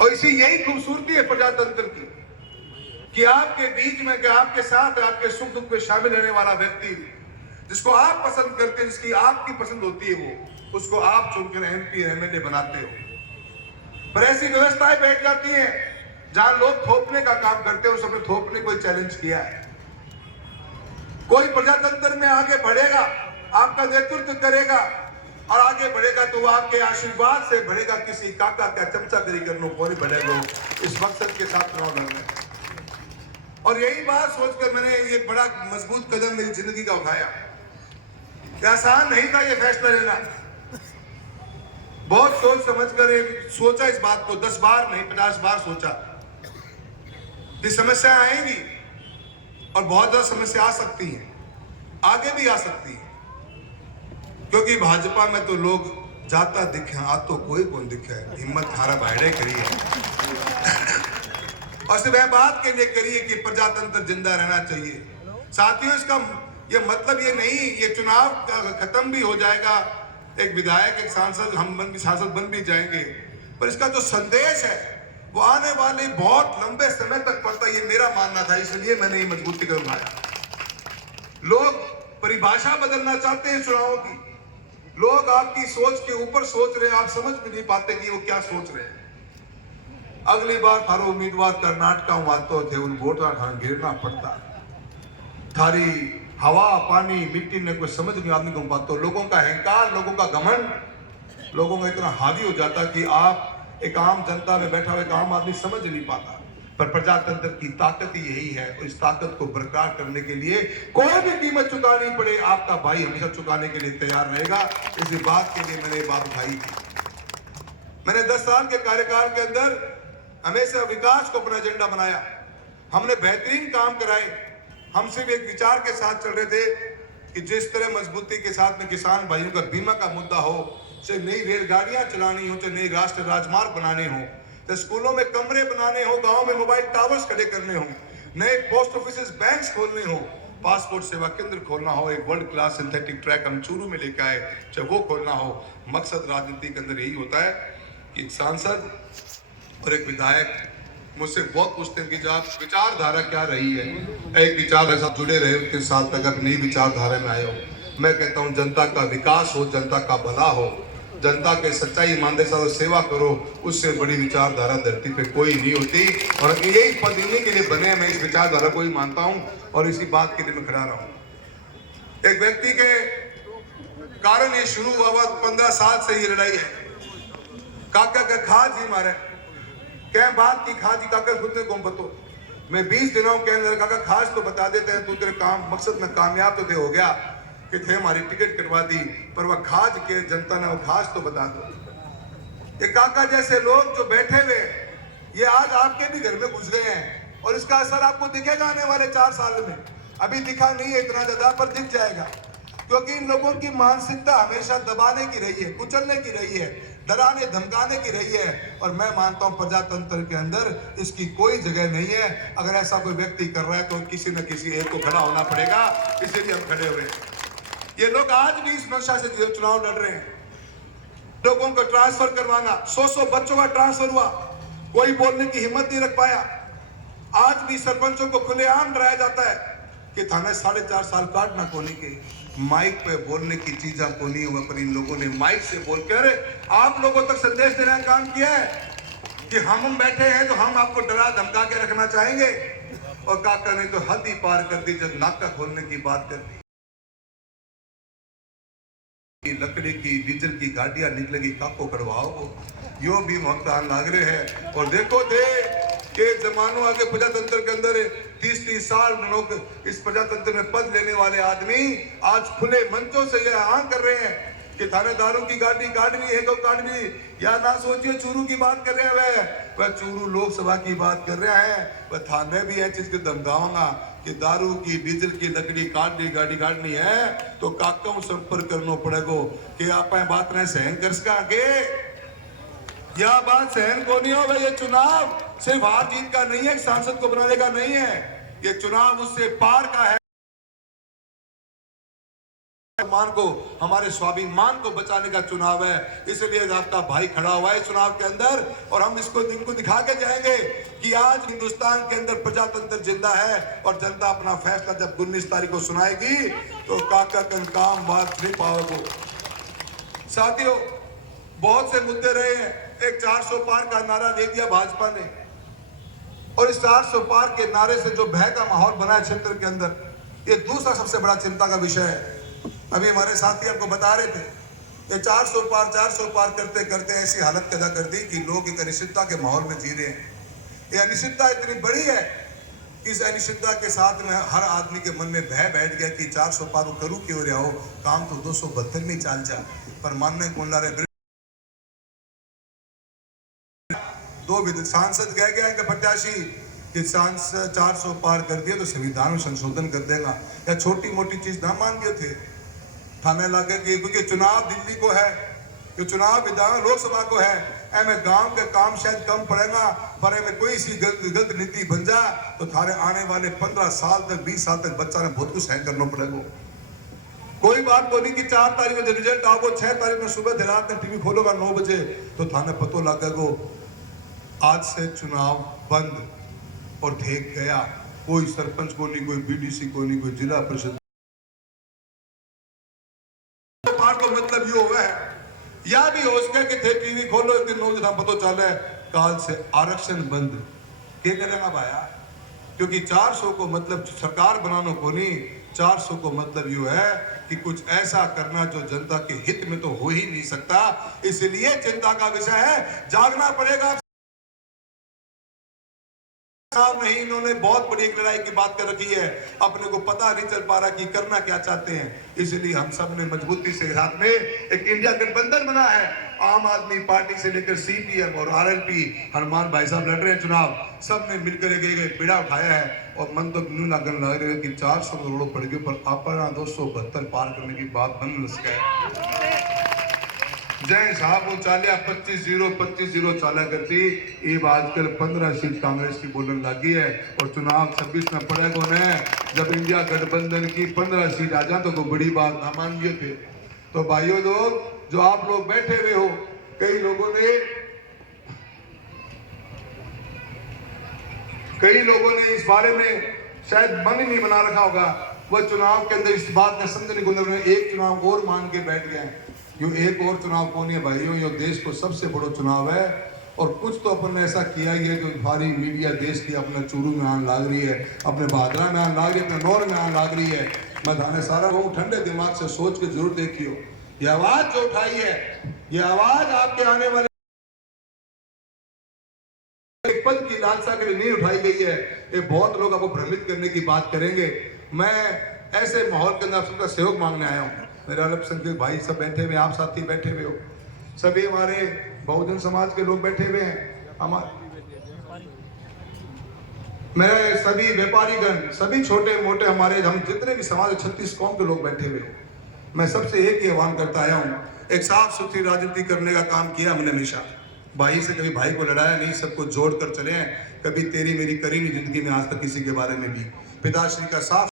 और इसी यही खूबसूरती है प्रजातंत्र की कि आपके बीच में, कि आपके साथ, आपके सुख दुख में शामिल रहने वाला व्यक्ति, जिसको आप पसंद करते हैं, जिसकी आपकी पसंद होती है, वो उसको आप चुनकर MP MLA बनाते हो। पर ऐसी व्यवस्थाएं बैठ जाती हैं जहां लोग थोपने का काम करते हैं। उस समय थोपने कोई चैलेंज किया है? कोई प्रजातंत्र में आगे बढ़ेगा, आपका नेतृत्व करेगा और आगे बढ़ेगा तो वो आपके आशीर्वाद से बढ़ेगा। किसी काका का चमचागिरी करने को नहीं बढ़ेगा। इस मकसद के साथ चुनाव लड़ना है। और यही बात सोचकर मैंने ये बड़ा मजबूत कदम मेरी जिंदगी का उठाया। आसान नहीं था ये फैसला लेना। बहुत सोच समझ कर सोचा इस बात को, 10 बार नहीं 50 बार सोचा कि समस्या आएंगी और बहुत ज्यादा समस्या आ सकती है, आगे भी आ सकती है। क्योंकि भाजपा में तो लोग जाता दिखे, आ तो कोई कौन दिखे, हिम्मत हारा भाड़े करी है। और सिर्फ वह बात के लिए करिए कि प्रजातंत्र जिंदा रहना चाहिए। साथियों, इसका ये मतलब ये नहीं ये चुनाव खत्म भी हो जाएगा, एक विधायक एक सांसद हम सांसद बन भी जाएंगे, पर इसका जो संदेश है वो आने वाले बहुत लंबे समय तक पड़ता है। ये मेरा मानना था, इसलिए मैंने ये मजबूती कदम उठाया। लोग परिभाषा बदलना चाहते हैं चुनावों की। लोग आपकी सोच के ऊपर सोच रहे हैं, आप समझ भी नहीं पाते कि वो क्या सोच रहे हैं। अगली बार थारो उम्मीदवार कर्नाटका वातो थे, उन वोटा गिरना पड़ता। थारी हवा पानी मिट्टी ने कोई समझ नहीं आदमी को पाता। लोगों का अहंकार, लोगों का घमंड, लोगों का इतना हावी हो जाता कि आप एक आम जनता में बैठा हुआ एक आम आदमी समझ नहीं पाता। पर प्रजातंत्र की ताकत ही यही है। और इस ताकत को बरकरार करने के लिए कोई भी कीमत चुकानी पड़े, आपका भाई हमेशा चुकाने के लिए तैयार रहेगा। इसी बात के लिए मैंने ये बात उठाई थी। मैंने 10 साल के कार्यकाल के अंदर हमेशा विकास को अपना एजेंडा बनाया। हमने बेहतरीन काम कराए। हम सिर्फ एक विचार के साथ चल रहे थे कि जिस तरह मजबूती के साथ में किसान भाइयों का बीमा का मुद्दा हो, चाहे नई रेलगाड़ियां चलानी हो, चाहे नई राष्ट्रीय राजमार्ग बनाने हो, चाहे स्कूलों में कमरे बनाने हो, गाँव में मोबाइल टावर्स खड़े करने हो, नए पोस्ट ऑफिस बैंक खोलने हो, पासपोर्ट सेवा केंद्र खोलना हो, एक वर्ल्ड क्लास सिंथेटिक ट्रैक हम चूरू में लेकर आए, चाहे वो खोलना हो। मकसद राजनीति के अंदर यही होता है कि एक सांसद और एक विधायक मुझसे बहुत पूछते हैं कि जो आप विचारधारा क्या रही है, एक विचार ऐसा जुड़े रहे उनके साथ तक आप नई विचारधारा में आए हो। मैं कहता हूँ जनता का विकास हो, जनता का भला हो, जनता के सच्चाई ईमानदारी से सेवा करो, उससे बड़ी विचारधारा धरती पे कोई नहीं होती। और यही पद इन्हीं के लिए बने, मैं इस विचारधारा को ही मानता हूँ और इसी बात के लिए मैं खड़ा रहा हूँ। एक व्यक्ति के कारण ये शुरू हुआ, 15 साल से ये लड़ाई है। काका का खाज ही मारे क्या बात की खाजी काका खुद ने कौन बतो। मैं 20 दिनों के अंदर काका खास तो बता देते हैं, तू तेरे काम मकसद में कामयाब तो थे हो गया कि थे हमारी टिकट कटवा दी, पर वह खाज के जनता ने वो खास तो बता दो। ये काका जैसे लोग जो बैठे हुए ये आज आपके भी घर में घुस गए हैं और इसका असर आपको दिखेगा आने वाले 4 साल में। अभी दिखा नहीं है इतना ज्यादा, पर दिख जाएगा। क्योंकि इन लोगों की मानसिकता हमेशा दबाने की रही है, कुचलने की रही है, डराने धमकाने की रही है। और मैं मानता हूं प्रजातंत्र के अंदर इसकी कोई जगह नहीं है। अगर ऐसा कोई व्यक्ति कर रहा है तो किसी न किसी एक को खड़ा होना पड़ेगा, इसीलिए हम खड़े हुए हैं। ये लोग आज भी इस मंशा से चुनाव लड़ रहे हैं। लोगों को ट्रांसफर करवाना, 100 बच्चों का ट्रांसफर हुआ, कोई बोलने की हिम्मत नहीं रख पाया। आज भी सरपंचों को खुलेआम डराया जाता है कि थाने 4.5 साल काटना कोनी के माइक पे बोलने की चीजा को नहीं हुआ। पर इन लोगों ने माइक से बोलकर आप लोगों तक संदेश देने का काम किया है कि हम बैठे हैं तो हम आपको डरा धमका के रखना चाहेंगे। और काका ने तो हद ही पार कर दी जब नाका खोलने की बात कर दी। लकड़ी की डीजल की गाड़ियां निकलेगी, काको कड़वाओ, यो भी भुगतान लाग रहे हैं। और देखो थे कि जमानों आगे प्रजातंत्र के अंदर 30-30 साल लोग इस प्रजातंत्र में पद लेने वाले आदमी आज खुले मंचों से यह आह्वान कर रहे हैं कि थानेदारों की गाड़ी काटनी है तो काटनी। या ना सोचिए चूरू की बात कर रहे हैं, वह चूरू लोकसभा की बात कर रहे हैं। वह थाने भी है चीज के धमकाऊंगा कि दारू की डीजल की लकड़ी काटनी गाड़ी काटनी है तो काका संपर्क करना पड़ेगा कि आप बात ने सहन कर सका आगे। यह बात सहन को नहीं होगा। ये चुनाव सिर्फ हार जीत का नहीं है, सांसद को बनाने का नहीं है, ये चुनाव उससे पार का है। सम्मान को, हमारे स्वाभिमान को बचाने का चुनाव है। इसलिए आपका भाई खड़ा हुआ है चुनाव के अंदर, और हम इसको इनको दिखा के जाएंगे कि आज हिंदुस्तान के अंदर प्रजातंत्र जिंदा है, और जनता अपना फैसला जब 19 तारीख को सुनाएगी तो काका कन काम बात नहीं पाओगे। साथियों, बहुत से मुद्दे रहे हैं। एक 400 पार का नारा दे दिया भाजपा ने, और इस 400 पार के नारे से जो भय का माहौल बना है क्षेत्र के अंदर, ये दूसरा सबसे बड़ा चिंता का विषय है। अभी हमारे साथी आपको बता रहे थे, ये 400 पार करते करते ऐसी हालत पैदा कर दी कि लोग एक अनिश्चितता के माहौल में जी रहे हैं। ये अनिश्चितता इतनी बड़ी है कि इस अनिश्चितता के साथ में हर आदमी के मन में भय बैठ गया कि 400 पार करूँ क्यों रहा हो, काम तो 272 में चाल जा, पर मानने कौन ला रहे। दो सांसद कह गए हैं कि प्रत्याशी कि सांसद 400 पार कर दिया तो संविधान में संशोधन कर देगा, या छोटी मोटी चीज ना मान गए थे थाने लाके कि क्योंकि चुनाव दिल्ली को है, जो चुनाव विधान लोकसभा को है, एमें गांव के काम शायद कम पड़ेगा, पर एमें कोई सी गलत नीति बन जा तो थारे आने वाले 15 साल तक 20 साल तक बच्चा ने बहुत कुछ सहन करना पड़ेगा। कोई बात तो नहीं कि 4 तारीख में रिजल्ट आओगे, 6 तारीख में सुबह रात में टीवी खोलोगा 9 बजे तो थाने पतो लगेगा आज से चुनाव बंद और ठेक गया। कोई सरपंच को नहीं, कोई बीडीसी को नहीं, कोई जिला परिषद पार को मतलब ये हुआ है, या भी हो सके कि थे टीवी खोलो एक दिन 9 बजे पता चले काल से आरक्षण बंद क्या करेगा भाया, क्योंकि 400 को मतलब सरकार बनाने को नहीं, 400 को मतलब ये है कि कुछ ऐसा करना जो जनता के हित में तो हो ही नहीं सकता। इसलिए चिंता का विषय है, जागना पड़ेगा। नहीं, इन्होंने बहुत बड़ी एक लड़ाई की बात कर रखी है, अपने को पता नहीं चल पा रहा कि करना क्या चाहते हैं। इसलिए हम सब ने मजबूती से साथ में एक इंडिया गठबंधन बना है। आम आदमी पार्टी से लेकर सीपीएम और आरएलपी, हनुमान भाई साहब लड़ रहे हैं चुनाव, सब ने मिलकर एक बीड़ा उठाया है, और मन तो लगन लग रहा है कि 400 करोड़ पड़ गए, पर अपना 272 पार करने की बात बन सके। जय साहब वो चालिया 25-0 चाला करती, ये आजकल 15 सीट कांग्रेस की बोलने लगी है, और चुनाव 26 में पड़ेगा उन्हें। जब इंडिया गठबंधन की 15 सीट आ जाए तो कोई बड़ी बात ना मान गए थे। तो भाइयों लोग, जो आप लोग बैठे हुए हो, कई लोगों ने इस बारे में शायद मन ही नहीं बना रखा होगा, वह चुनाव के अंदर इस बात में समझने को एक चुनाव और मान के बैठ गए। यो एक और चुनाव कौन है भाइयों, यो देश को सबसे बड़ा चुनाव है, और कुछ तो अपन ने ऐसा किया ही है जो सारी मीडिया देश की अपने चूरू में आने लाग रही है, अपने भादरा में आने लाग रही है, अपने नौर में आने लाग रही है। मैं थाने सारा कहूँ, ठंडे दिमाग से सोच के जरूर देखियो, ये आवाज जो उठाई है, ये आवाज आपके आने वाले एक पद की लालसा के लिए नहीं उठाई गई है। ये बहुत लोग आपको भ्रमित करने की बात करेंगे। मैं ऐसे माहौल के अंदर सबका सहयोग मांगने आया हूँ। मेरे अल्पसंख्यक भाई सब बैठे हुए, आप साथी बैठे हुए हो, सभी हमारे बहुजन समाज के लोग बैठे हुए हैं, मेरे सभी व्यापारीगण, सभी छोटे मोटे हमारे, हम जितने भी समाज 36 कौम के लोग बैठे हुए हो, मैं सबसे एक ही आह्वान करता आया हूँ, एक साफ सुथरी राजनीति करने का काम किया हमने हमेशा। भाई से कभी भाई को लड़ाया नहीं, सबको जोड़ कर चले हैं, कभी तेरी मेरी करी नहीं जिंदगी में आज तक किसी के बारे में भी। पिताश्री का साफ